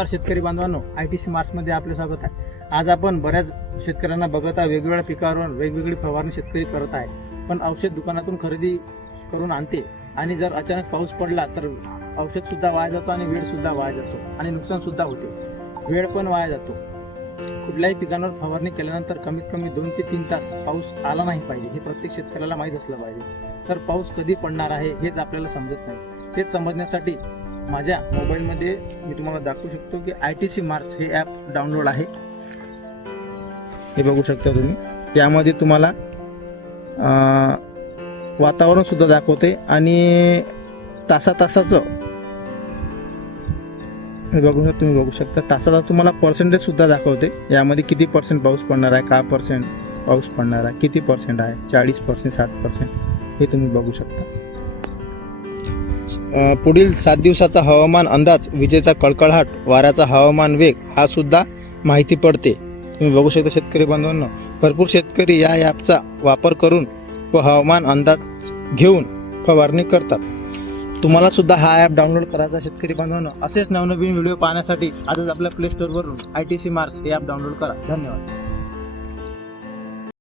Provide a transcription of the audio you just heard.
नमस्कार शेतकरी बांधवांनो, ITC मार्क्समध्ये आपले स्वागत आहे. आज आपण बऱ्याच शेतकऱ्यांना बघत आहे, वेगवेगळ्या पिकावर वेगवेगळी फवारणी शेतकरी करत आहे. पण औषध दुकानातून खरेदी करून आणते आणि जर अचानक पाऊस पडला तर औषध सुद्धा वाया जातो आणि वेळ सुद्धा वाया जातो आणि नुकसान सुद्धा होते. वेळ पण वाया जातो. कुठल्याही पिकांवर फवारणी केल्यानंतर कमीत कमी 2 ते 3 तास पाऊस आला नाही पाहिजे, हे प्रत्येक शेतकऱ्याला माहीत असलं पाहिजे. तर पाऊस कधी पडणार आहे हेच आपल्याला समजत नाही. तेच समजण्यासाठी माझ्या मोबाईलमध्ये मी तुम्हाला दाखवू शकतो की ITC मार्क्स हे ॲप डाउनलोड आहे. हे बघू शकता तुम्ही. यामध्ये तुम्हाला वातावरण सुद्धा दाखवते आणि तासाचं हे तुम्ही बघू शकता. तासाचा तुम्हाला पर्सेंटेज सुद्धा दाखवते. यामध्ये किती % पाऊस पडणार आहे, काय % पाऊस पडणार आहे, किती % आहे, 40%, 60%, हे तुम्ही बघू शकता. पुढील 7 दिवसाचा हवामान अंदाज, विजेचा कडकडाट, वाऱ्याचा हवामान वेग हा सुद्धा माहिती पडते. तुम्ही बघू शकता शेतकरी बांधवांनो, भरपूर शेतकरी या ॲपचा वापर करून व हवामान अंदाज घेऊन फवारणी करतात. तुम्हाला सुद्धा हा ॲप डाउनलोड करायचा शेतकरी बांधवांनो. असेच नवनवीन व्हिडिओ पाहण्यासाठी आजच आपल्या प्ले स्टोअरवरून ITC मार्क्स हे ॲप डाउनलोड करा. धन्यवाद.